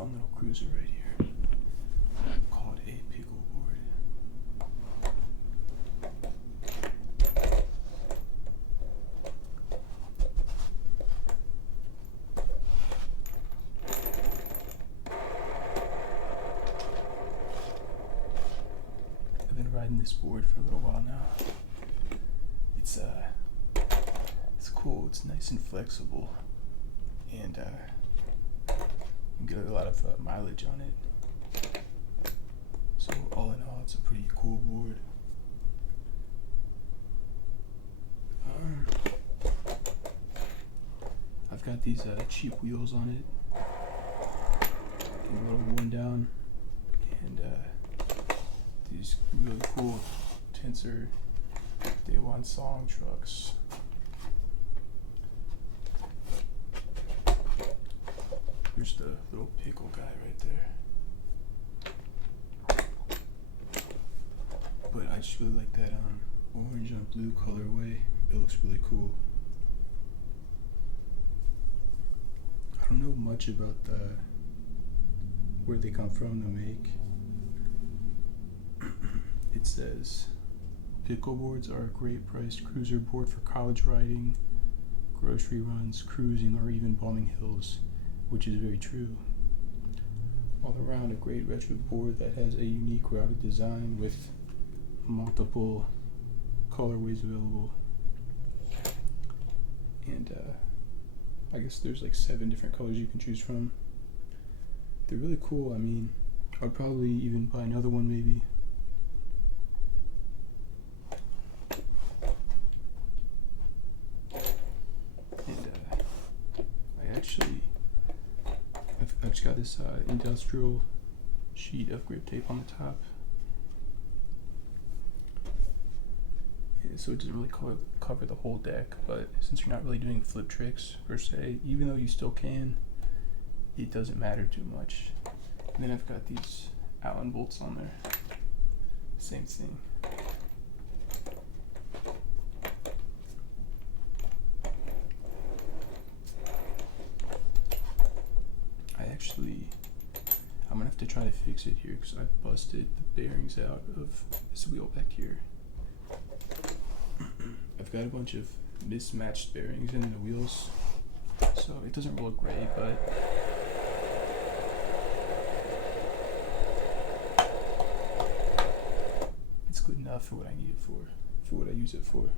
fun little cruiser right here. Call it a Pickle board. I've been riding this board for a little while now. It's cool. It's nice and flexible, and you get a lot of mileage on it. So all in all, it's a pretty cool board. I've got these cheap wheels on it, getting a little worn down, and these really cool Tensor Day One Song trucks. There's the little Pickle guy right there. But I just really like that orange on blue colorway. It looks really cool. I don't know much about where they come from to make. It says, Pickle boards are a great priced cruiser board for college riding, grocery runs, cruising, or even bombing hills, which is very true. All around, a great retro board that has a unique routed design with multiple colorways available. And I guess there's like 7 different colors you can choose from. They're really cool. I mean, I'd probably even buy another one maybe. I've just got this industrial sheet of grip tape on the top. Yeah, so it doesn't really cover the whole deck, but since you're not really doing flip tricks per se, even though you still can, it doesn't matter too much. And then I've got these Allen bolts on there. Same thing. I'm gonna have to try to fix it here because I busted the bearings out of this wheel back here. I've got a bunch of mismatched bearings in the wheels, so it doesn't roll great, but it's good enough for what I need it for what I use it for.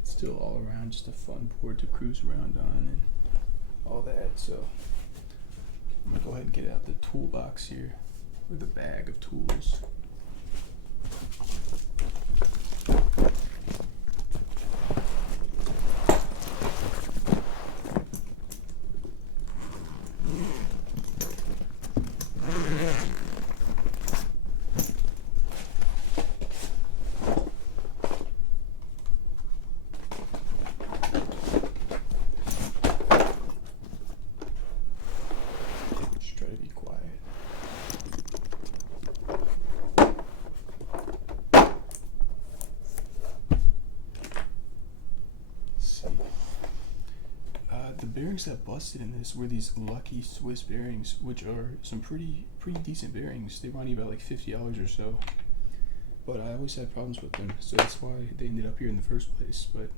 It's still all around just a fun board to cruise around on and all that, so I'm gonna go ahead and get out the toolbox here with a bag of tools. The bearings that busted in this were these Lucky Swiss bearings, which are some pretty decent bearings. They run you about like $50 or so. But I always had problems with them, so that's why they ended up here in the first place. But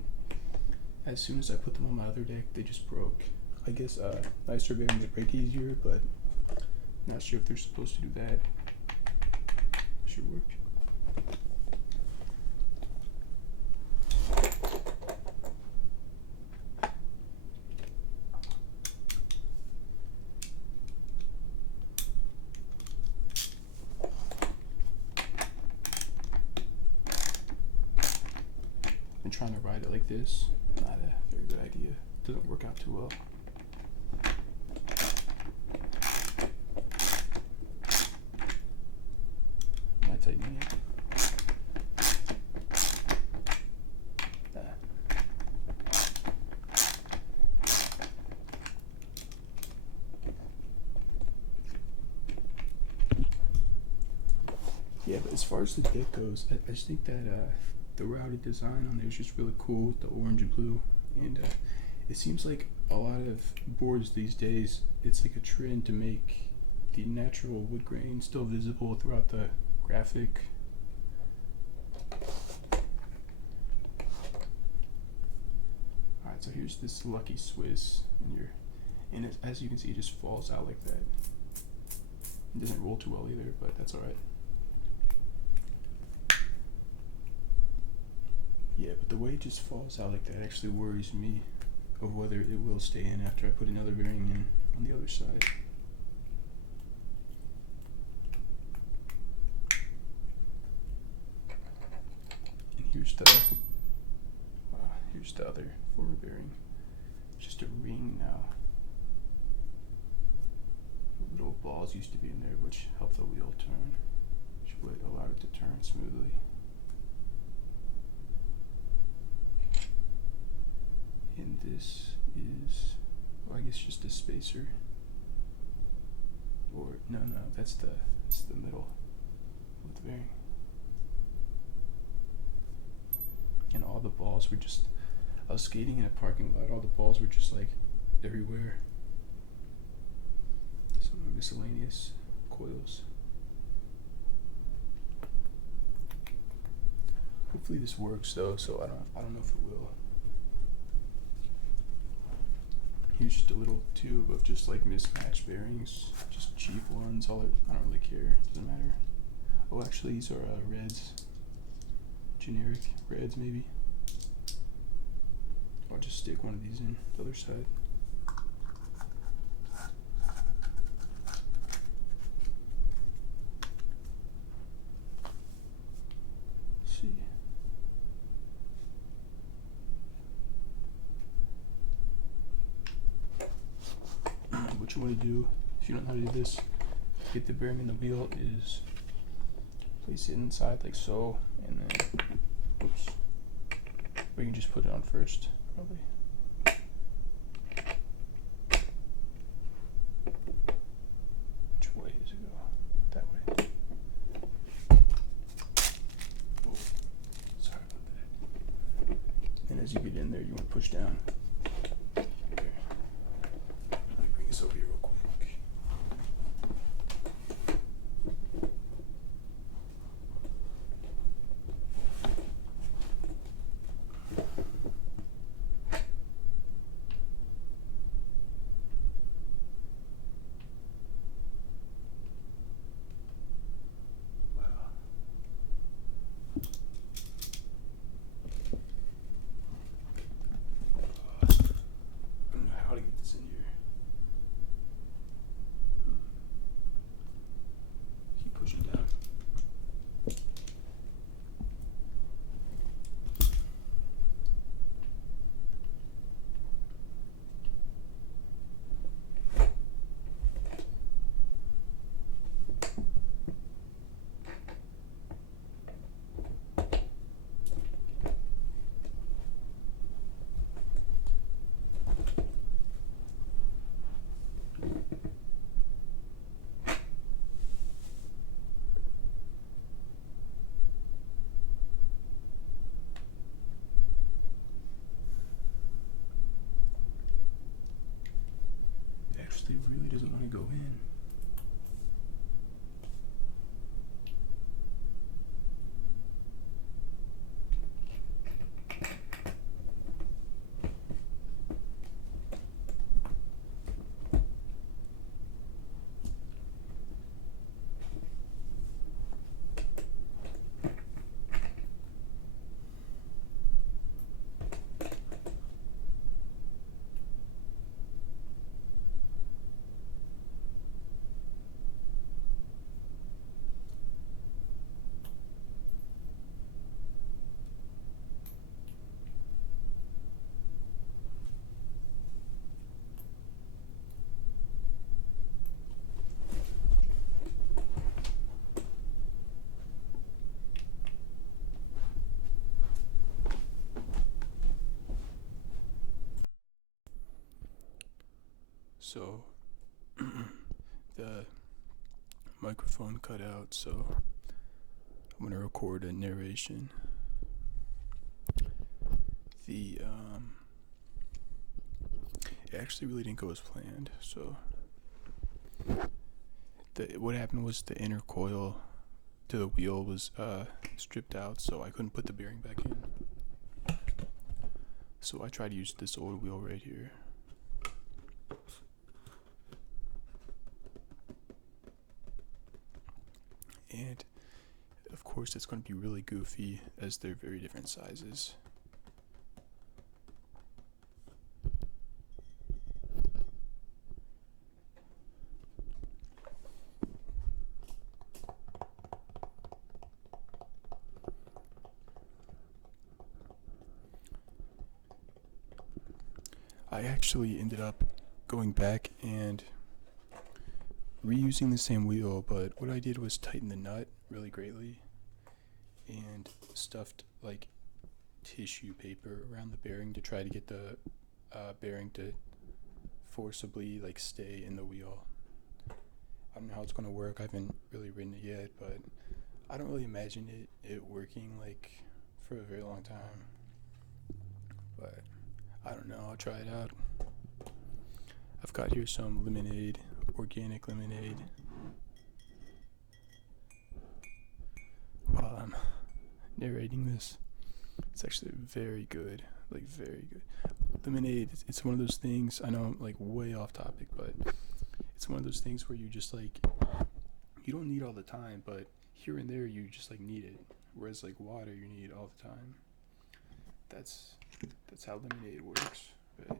as soon as I put them on my other deck, they just broke. I guess nicer bearings break easier, but I'm not sure if they're supposed to do that. Should work. Trying to ride it like this, not a very good idea. Doesn't work out too well. Am I tightening it? Yeah, but as far as the deck goes, I just think that the routed design on there is just really cool with the orange and blue, and it seems like a lot of boards these days, it's like a trend to make the natural wood grain still visible throughout the graphic. Alright, so here's this lucky Swiss, and as you can see, it just falls out like that. It doesn't roll too well either, but that's alright. Yeah, but the way it just falls out like that actually worries me of whether it will stay in after I put another bearing in on the other side. And here's the other forward bearing. It's just a ring now. Little balls used to be in there, which help the wheel turn, which would allow it to turn smoothly. And this is, well, I guess just a spacer. Or no, that's the middle of the bearing. And all the balls were just, I was skating in a parking lot, all the balls were just like everywhere. Some miscellaneous coils. Hopefully this works though, so I don't know if it will. Here's just a little tube of just like mismatched bearings, just cheap ones. I don't really care, doesn't matter. Oh, actually these are reds, generic reds maybe. I'll just stick one of these in the other side. Let's see. What you want to do, if you don't know how to do this, get the bearing in the wheel, is place it inside like so, and then, oops, or you can just put it on first, probably. Which way does it go? That way. Oh, sorry about that. And as you get in there, you want to push down. Over here real quick. Wow. I don't know how to get this in here. Keep pushing down. Actually really doesn't want to go in. So the microphone cut out, so I'm gonna record a narration. It actually really didn't go as planned, so what happened was the inner coil to the wheel was stripped out, so I couldn't put the bearing back in. So I tried to use this old wheel right here. And of course it's going to be really goofy as they're very different sizes. I actually ended up going back and reusing the same wheel, but what I did was tighten the nut really greatly and stuffed like tissue paper around the bearing to try to get the bearing to forcibly like stay in the wheel. I don't know how it's going to work. I haven't really ridden it yet, but I don't really imagine it working like for a very long time. But I don't know, I'll try it out. I've got here some lemonade, organic lemonade. While I'm narrating this, it's actually very good, like very good. Lemonade, it's one of those things, I know I'm like way off topic, but it's one of those things where you just like, you don't need all the time, but here and there you just like need it. Whereas like water you need all the time. That's how lemonade works, right?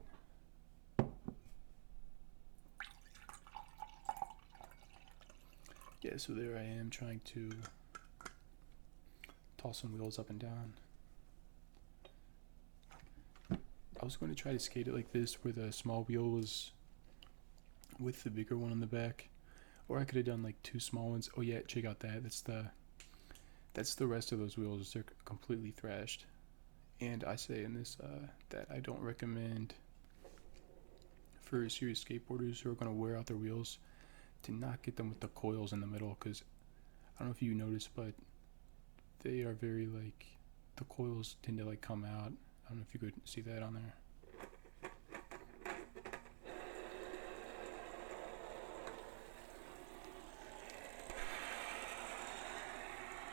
Yeah, so there I am trying to toss some wheels up and down. I was going to try to skate it like this, where the small wheel was with the bigger one on the back, or I could have done like two small ones. Oh yeah, check out that. That's the rest of those wheels. They're completely thrashed. And I say in this that I don't recommend for serious skateboarders who are going to wear out their wheels to not get them with the coils in the middle, because I don't know if you noticed, but they are very like, the coils tend to like come out. I don't know if you could see that on there.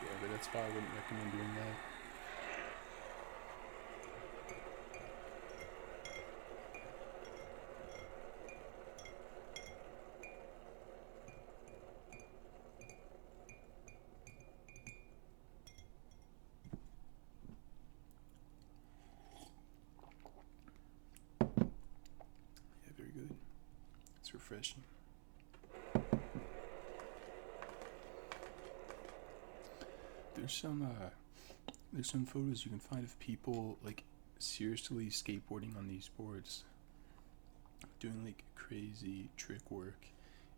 Yeah, but that's why I wouldn't recommend doing that. Yeah, very good. It's refreshing. There's some photos you can find of people like seriously skateboarding on these boards, doing like crazy trick work.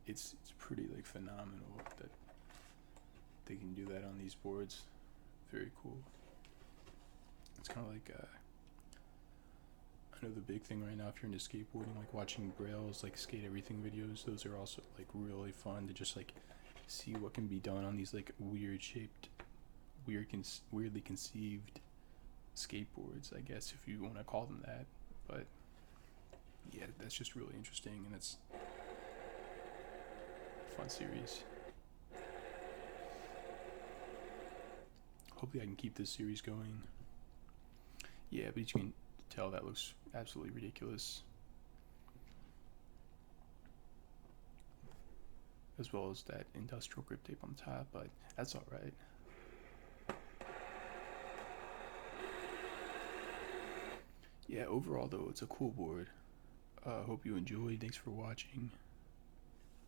It's pretty like phenomenal that they can do that on these boards. Very cool. It's kind of like I know the big thing right now, if you're into skateboarding, like watching Braille's like skate everything videos, those are also like really fun to just like see what can be done on these like weird shaped, weirdly conceived skateboards, I guess, if you want to call them that. But yeah, that's just really interesting, and it's a fun series. Hopefully I can keep this series going. Yeah, but you can tell that looks absolutely ridiculous, as well as that industrial grip tape on the top, but that's alright. Yeah, overall though, it's a cool board. Hope you enjoyed. Thanks for watching.